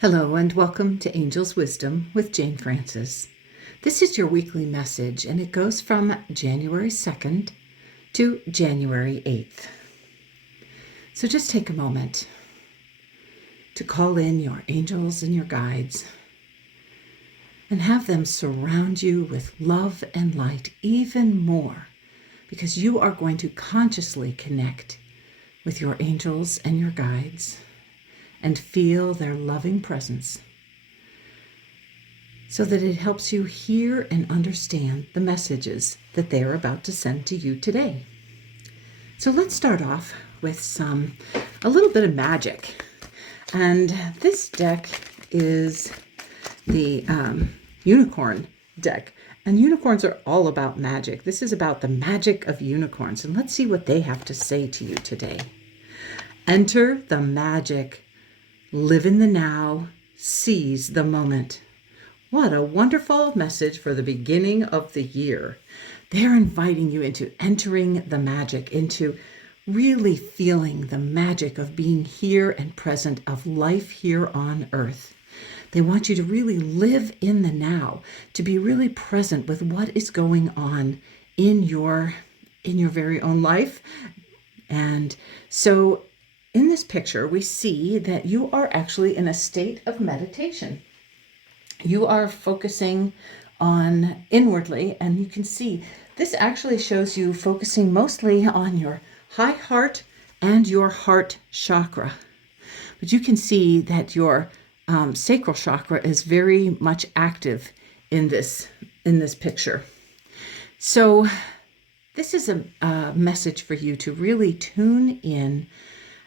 Hello and welcome to Angel's Wisdom with Jane Francis. This is your weekly message and it goes from January 2nd to January 8th. So just take a moment to call in your angels and your guides and have them surround you with love and light even more, because you are going to consciously connect with your angels and your guides and feel their loving presence so that it helps you hear and understand the messages that they are about to send to you today. So let's start off with a little bit of magic. And this deck is the unicorn deck. And unicorns are all about magic. This is about the magic of unicorns. And let's see what they have to say to you today. Enter the magic. Live in the now, seize the moment. What a wonderful message for the beginning of the year. They're inviting you into entering the magic, into really feeling the magic of being here and present, of life here on earth. They want you to really live in the now, to be really present with what is going on in your very own life. And so in this picture, we see that you are actually in a state of meditation. You are focusing on inwardly, and you can see this actually shows you focusing mostly on your high heart and your heart chakra. But you can see that your sacral chakra is very much active in this picture. So this is a message for you to really tune in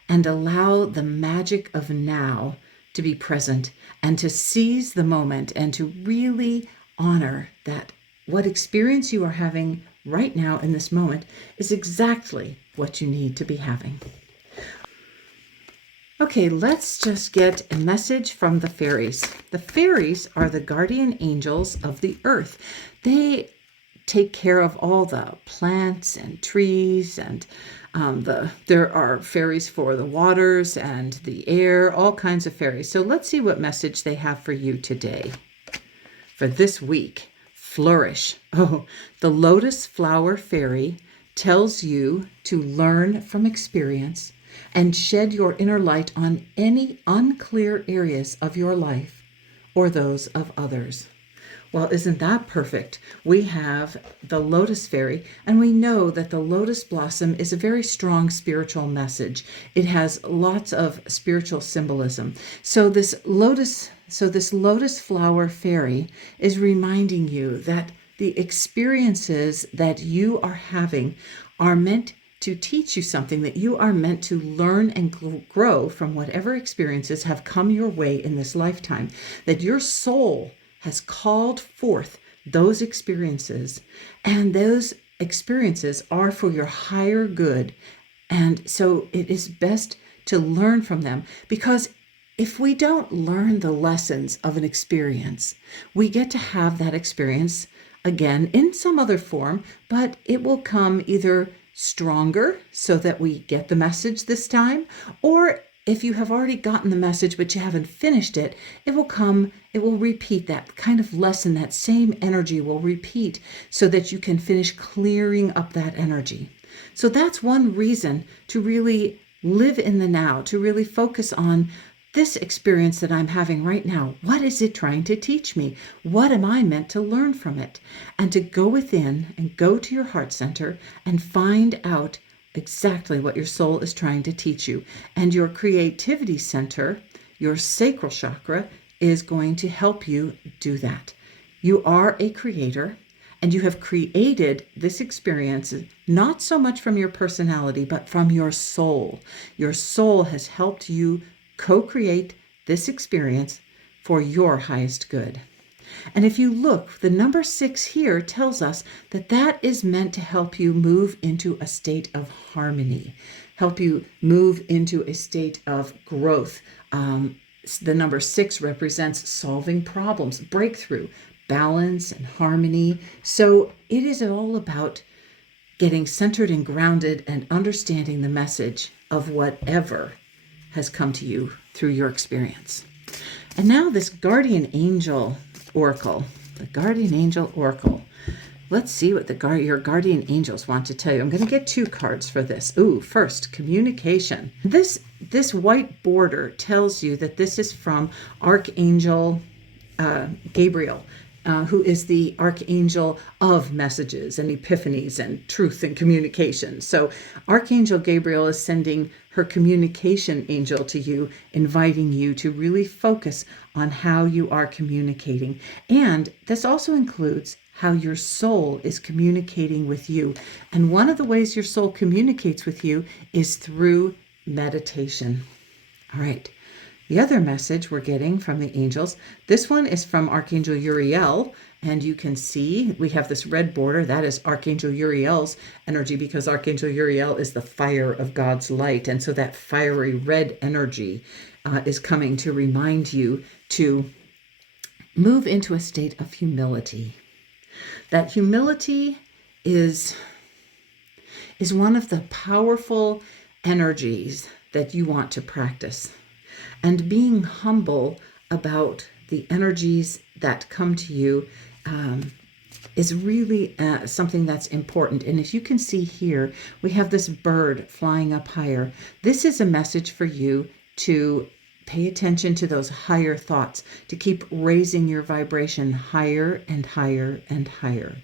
and allow the magic of now to be present and to seize the moment and to really honor that what experience you are having right now in this moment is exactly what you need to be having. Okay, let's just get a message from the fairies. The fairies are the guardian angels of the earth. They take care of all the plants and trees, and there are fairies for the waters and the air, all kinds of fairies. So let's see what message they have for you today. For this week, flourish. Oh, the lotus flower fairy tells you to learn from experience and shed your inner light on any unclear areas of your life or those of others. Well, isn't that perfect? We have the lotus fairy, and we know that the lotus blossom is a very strong spiritual message. It has lots of spiritual symbolism. So this lotus flower fairy is reminding you that the experiences that you are having are meant to teach you something, that you are meant to learn and grow from whatever experiences have come your way in this lifetime, that your soul has called forth those experiences, and those experiences are for your higher good. And so it is best to learn from them, because if we don't learn the lessons of an experience, we get to have that experience again in some other form, but it will come either stronger so that we get the message this time, or if you have already gotten the message but you haven't finished it, it will repeat that kind of lesson. That same energy will repeat so that you can finish clearing up that energy. So that's one reason to really live in the now, to really focus on this experience that I'm having right now. What is it trying to teach me? What am I meant to learn from it? And to go within and go to your heart center and find out exactly what your soul is trying to teach you. And your creativity center, your sacral chakra, is going to help you do that. You are a creator, and you have created this experience not so much from your personality, but from your soul. Your soul has helped you co-create this experience for your highest good. And if you look, the number 6 here tells us that that is meant to help you move into a state of harmony, help you move into a state of growth. The number 6 represents solving problems, breakthrough, balance, and harmony. So it is all about getting centered and grounded and understanding the message of whatever has come to you through your experience. And now this guardian angel oracle, the guardian angel oracle. Let's see what your guardian angels want to tell you. I'm going to get 2 cards for this. Ooh, first, communication. This white border tells you that this is from Archangel Gabriel, who is the archangel of messages and epiphanies and truth and communication. So Archangel Gabriel is sending her communication angel to you, inviting you to really focus on how you are communicating. And this also includes how your soul is communicating with you. And one of the ways your soul communicates with you is through meditation. All right. The other message we're getting from the angels, this one is from Archangel Uriel, and you can see we have this red border. That is Archangel Uriel's energy, because Archangel Uriel is the fire of God's light. And so that fiery red energy is coming to remind you to move into a state of humility. That humility is one of the powerful energies that you want to practice. And being humble about the energies that come to you is really something that's important. And as you can see here, we have this bird flying up higher. This is a message for you to pay attention to those higher thoughts, to keep raising your vibration higher and higher and higher.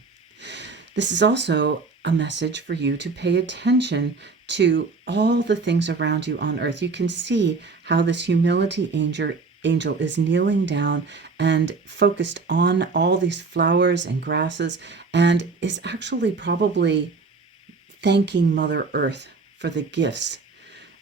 This is also a message for you to pay attention to all the things around you on earth. You can see how this humility angel is kneeling down and focused on all these flowers and grasses, and is actually probably thanking Mother Earth for the gifts,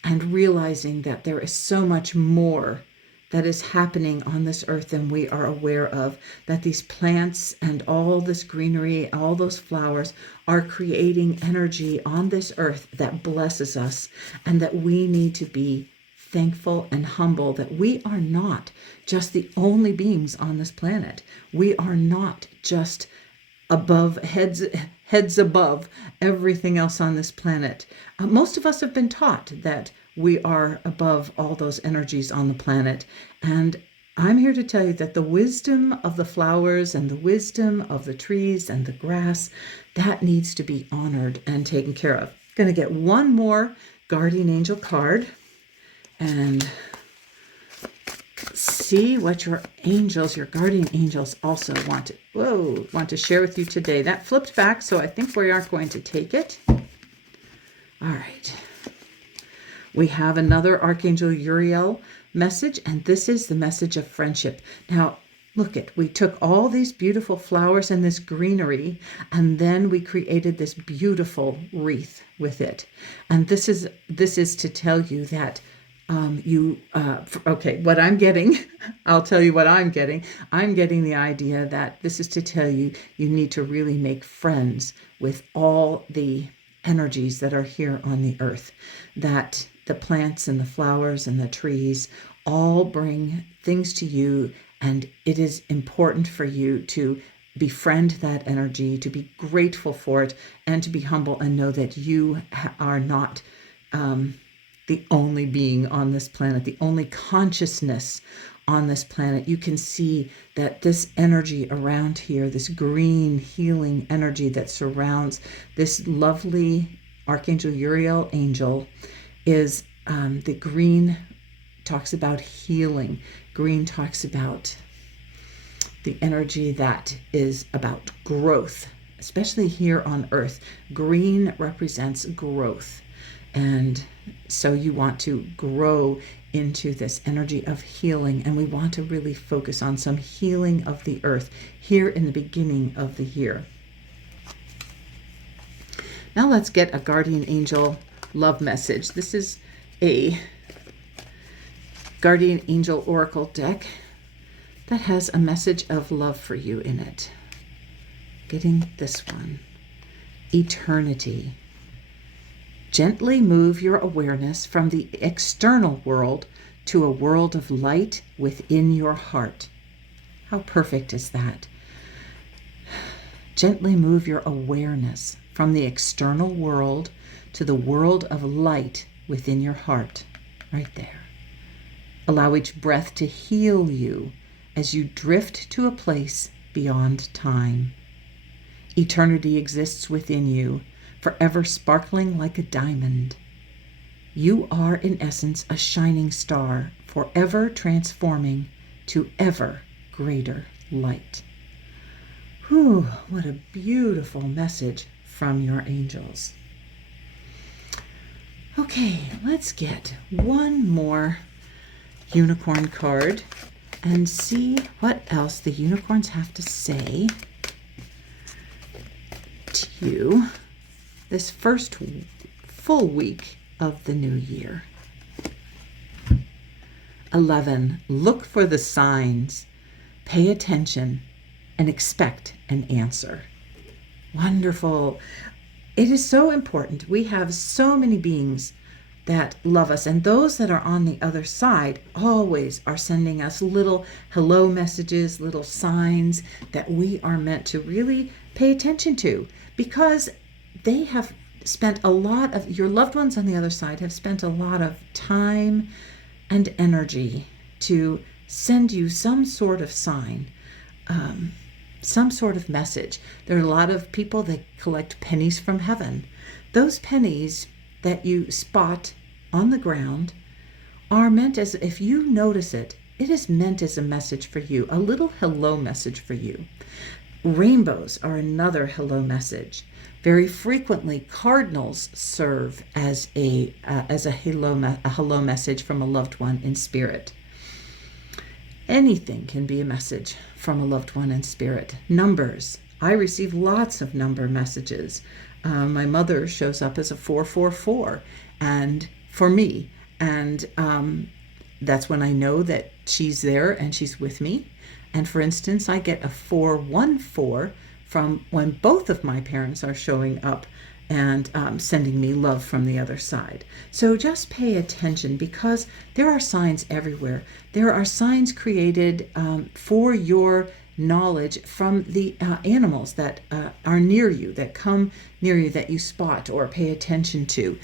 and realizing that there is so much more that is happening on this earth than we are aware of, that these plants and all this greenery, all those flowers are creating energy on this earth that blesses us, and that we need to be thankful and humble that we are not just the only beings on this planet. We are not just above heads above everything else on this planet. Most of us have been taught that we are above all those energies on the planet. And I'm here to tell you that the wisdom of the flowers and the wisdom of the trees and the grass, that needs to be honored and taken care of. Going to get one more guardian angel card and see what your angels, your guardian angels, also want to share with you today. That flipped back, so I think we aren't going to take it. All right. We have another Archangel Uriel message, and this is the message of friendship. Now, we took all these beautiful flowers and this greenery, and then we created this beautiful wreath with it. And this is to tell you that what I'm getting, I'll tell you what I'm getting. I'm getting the idea that this is to tell you need to really make friends with all the energies that are here on the earth, that the plants and the flowers and the trees all bring things to you, and it is important for you to befriend that energy, to be grateful for it, and to be humble and know that you are not the only being on this planet, the only consciousness on this planet. You can see that this energy around here, this green healing energy that surrounds this lovely Archangel Uriel angel, is the green talks about healing. Green talks about the energy that is about growth, especially here on earth. Green represents growth. And so you want to grow into this energy of healing, and we want to really focus on some healing of the earth here in the beginning of the year. Now let's get a guardian angel love message. This is a guardian angel oracle deck that has a message of love for you in it. Getting this one. Eternity. Gently move your awareness from the external world to a world of light within your heart. How perfect is that? Gently move your awareness from the external world to the world of light within your heart. Right there. Allow each breath to heal you as you drift to a place beyond time. Eternity exists within you, forever sparkling like a diamond. You are, in essence, a shining star, forever transforming to ever greater light. Whew, what a beautiful message from your angels. Okay, let's get one more unicorn card and see what else the unicorns have to say to you this first full week of the new year. 11. Look for the signs. Pay attention and expect an answer. Wonderful. It is so important. We have so many beings that love us, and those that are on the other side always are sending us little hello messages, little signs that we are meant to really pay attention to, because they have spent a lot of, your loved ones on the other side have spent a lot of time and energy to send you some sort of sign, some sort of message. There are a lot of people that collect pennies from heaven. Those pennies that you spot on the ground are meant as, if you notice it, it is meant as a message for you, a little hello message for you. Rainbows are another hello message. Very frequently, cardinals serve as a hello message from a loved one in spirit. Anything can be a message from a loved one in spirit. Numbers. I receive lots of number messages. My mother shows up as a 444, and for me, and that's when I know that she's there and she's with me. And for instance, I get a 414 from when both of my parents are showing up and sending me love from the other side. So just pay attention, because there are signs everywhere. There are signs created for your knowledge from the animals that are near you, that come near you, that you spot or pay attention to.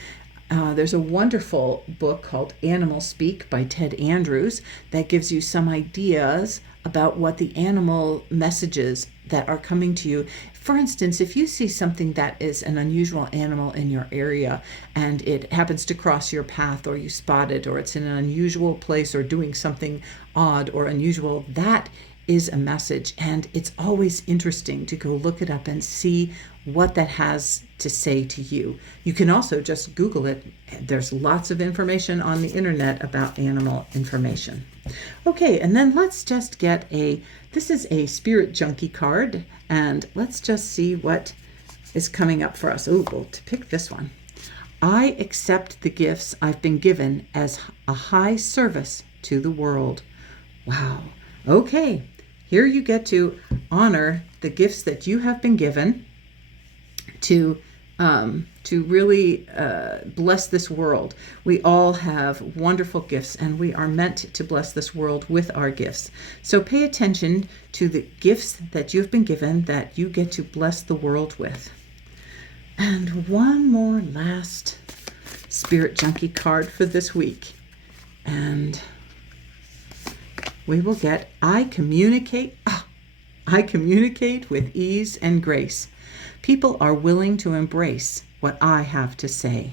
There's a wonderful book called Animal Speak by Ted Andrews that gives you some ideas about what the animal messages that are coming to you. For instance, if you see something that is an unusual animal in your area and it happens to cross your path, or you spot it, or it's in an unusual place or doing something odd or unusual, that is a message. And it's always interesting to go look it up and see what that has to say to you. You can also just Google it. There's lots of information on the internet about animal information. Okay, and then let's just get this is a Spirit Junkie card, and let's just see what is coming up for us. Oh, well, to pick this one. I accept the gifts I've been given as a high service to the world. Wow. Okay, here you get to honor the gifts that you have been given to really bless this world. We all have wonderful gifts, and we are meant to bless this world with our gifts. So pay attention to the gifts that you've been given that you get to bless the world with. And one more last Spirit Junkie card for this week. And we will get, I communicate with ease and grace. People are willing to embrace what I have to say.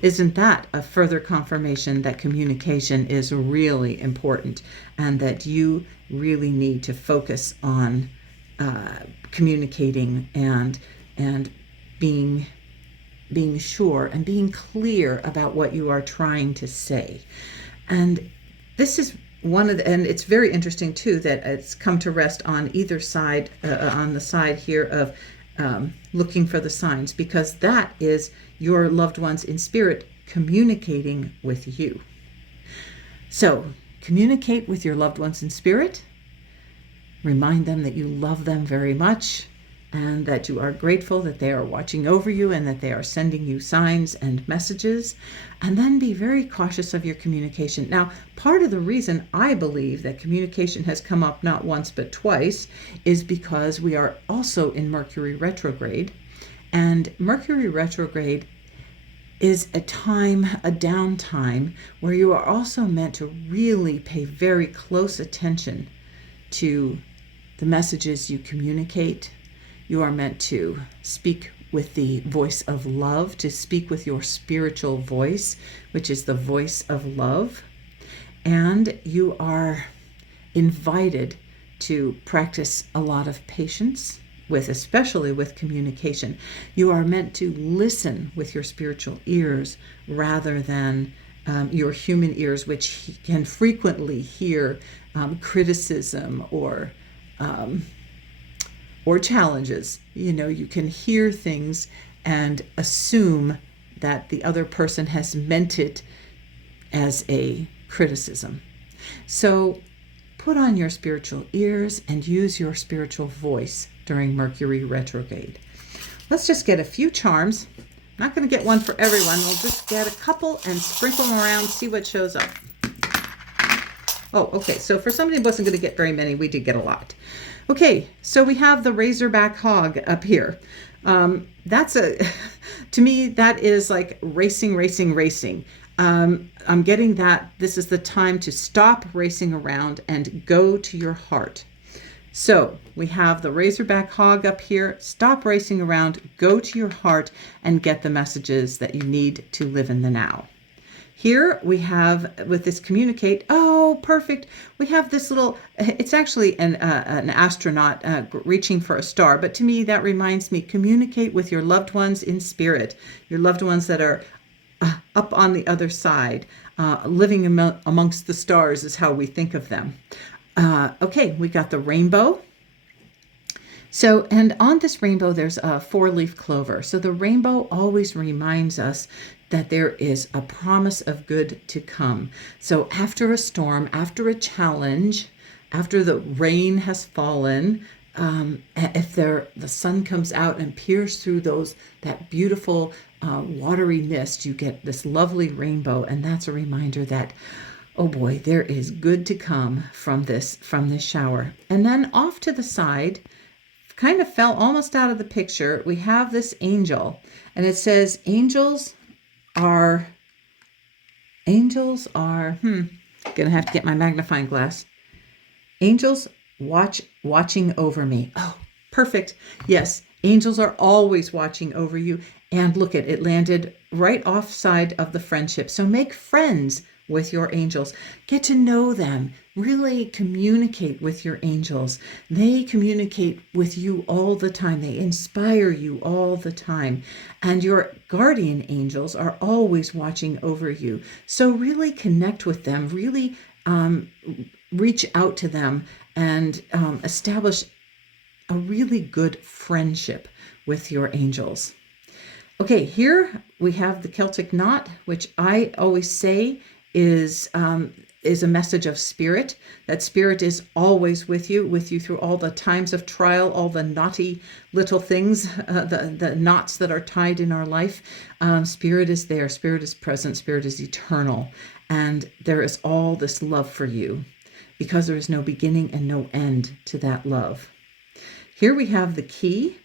Isn't that a further confirmation that communication is really important, and that you really need to focus on communicating and being sure and being clear about what you are trying to say? And this is and it's very interesting too that it's come to rest on either side, on the side here of looking for the signs, because that is your loved ones in spirit communicating with you. So communicate with your loved ones in spirit. Remind them that you love them very much, and that you are grateful that they are watching over you and that they are sending you signs and messages. And then be very cautious of your communication. Now, part of the reason I believe that communication has come up not once but twice is because we are also in Mercury retrograde. And Mercury retrograde is a downtime, where you are also meant to really pay very close attention to the messages you communicate. You are meant to speak with the voice of love, to speak with your spiritual voice, which is the voice of love. And you are invited to practice a lot of patience especially with communication. You are meant to listen with your spiritual ears rather than your human ears, which can frequently hear criticism or challenges. You can hear things and assume that the other person has meant it as a criticism. So put on your spiritual ears and use your spiritual voice during Mercury retrograde. Let's just get a few charms. I'm not going to get one for everyone. We'll just get a couple and sprinkle them around, see what shows up. Oh, okay. So for somebody who wasn't going to get very many, we did get a lot. Okay, so we have the Razorback Hog up here. To me, that is like racing. I'm getting that this is the time to stop racing around and go to your heart. So we have the Razorback Hog up here. Stop racing around, go to your heart, and get the messages that you need to live in the now. Here we have, with this communicate, oh, perfect. We have this little, it's actually an astronaut reaching for a star, but to me that reminds me, communicate with your loved ones in spirit, your loved ones that are up on the other side, living amongst the stars is how we think of them. Okay, we got the rainbow. So, and on this rainbow, there's a 4-leaf clover. So the rainbow always reminds us that there is a promise of good to come. So after a storm, after a challenge, after the rain has fallen, if the sun comes out and peers through that beautiful watery mist, you get this lovely rainbow, and that's a reminder that, oh boy, there is good to come from this shower. And then off to the side, kind of fell almost out of the picture, we have this angel, and it says angels are gonna have to get my magnifying glass. Angels watching over me. Oh, perfect. Yes, angels are always watching over you. And look, it landed right offside of the friendship. So make friends with your angels. Get to know them. Really communicate with your angels. They communicate with you all the time. They inspire you all the time. And your guardian angels are always watching over you. So really connect with them. Really reach out to them and establish a really good friendship with your angels. Okay, here we have the Celtic knot, which I always say is a message of spirit. That spirit is always with you through all the times of trial, all the knotty little things, the knots that are tied in our life. Spirit is there, spirit is present, spirit is eternal. And there is all this love for you because there is no beginning and no end to that love. Here we have the key,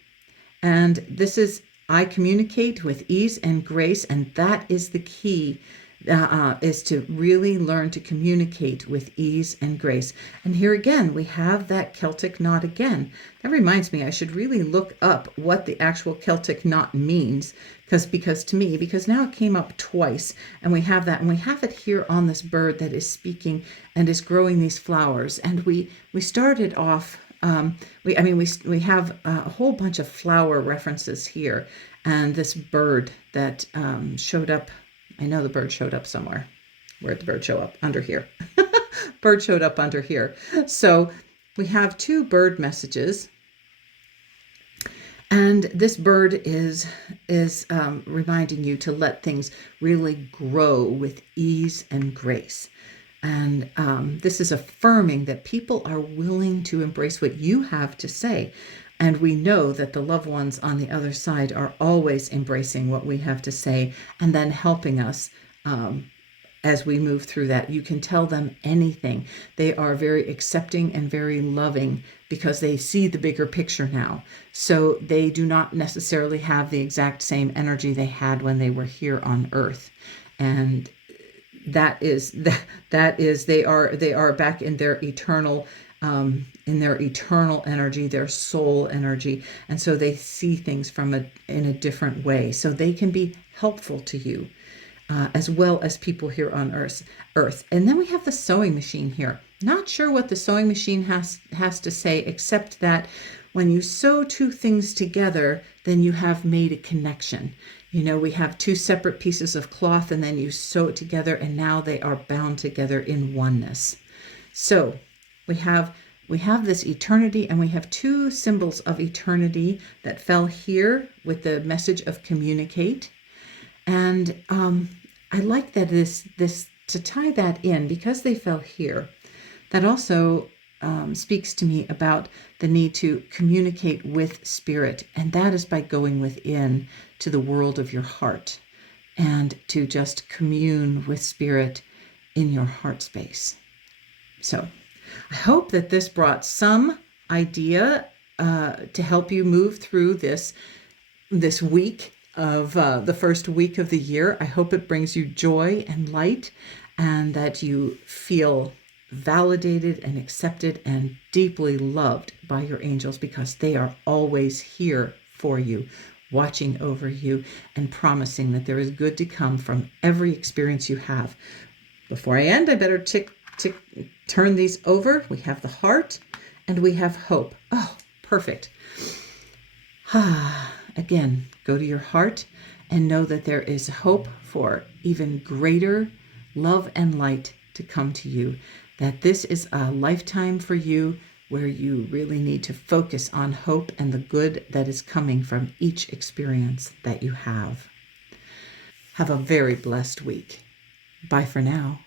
and this is I communicate with ease and grace, and that is the key, is to really learn to communicate with ease and grace. And here again, we have that Celtic knot again. That reminds me, I should really look up what the actual Celtic knot means, because now it came up twice, and we have that, and we have it here on this bird that is speaking and is growing these flowers. And we started off. We have a whole bunch of flower references here, and this bird that showed up. I know the bird showed up somewhere. Where'd the bird show up? Under here. Bird showed up under here. So we have two bird messages, and this bird is reminding you to let things really grow with ease and grace. And this is affirming that people are willing to embrace what you have to say. And we know that the loved ones on the other side are always embracing what we have to say and then helping us as we move through that. You can tell them anything. They are very accepting and very loving because they see the bigger picture now. So they do not necessarily have the exact same energy they had when they were here on Earth. And that is they are back in their eternal energy, their soul energy, and so they see things in a different way. So they can be helpful to you, as well as people here on Earth. And then we have the sewing machine here. Not sure what the sewing machine has to say, except that when you sew two things together, then you have made a connection. You know, we have two separate pieces of cloth, and then you sew it together, and now they are bound together in oneness. So we have this eternity, and we have two symbols of eternity that fell here with the message of communicate. And I like that this to tie that in, because they fell here. That also speaks to me about the need to communicate with spirit, and that is by going within to the world of your heart and to just commune with spirit in your heart space. So I hope that this brought some idea to help you move through this week of the first week of the year. I hope it brings you joy and light, and that you feel validated and accepted and deeply loved by your angels, because they are always here for you, watching over you and promising that there is good to come from every experience you have. Before I end, I better turn these over. We have the heart and we have hope. Oh, perfect. Again, go to your heart and know that there is hope for even greater love and light to come to you, that this is a lifetime for you where you really need to focus on hope and the good that is coming from each experience that you have. Have a very blessed week. Bye for now.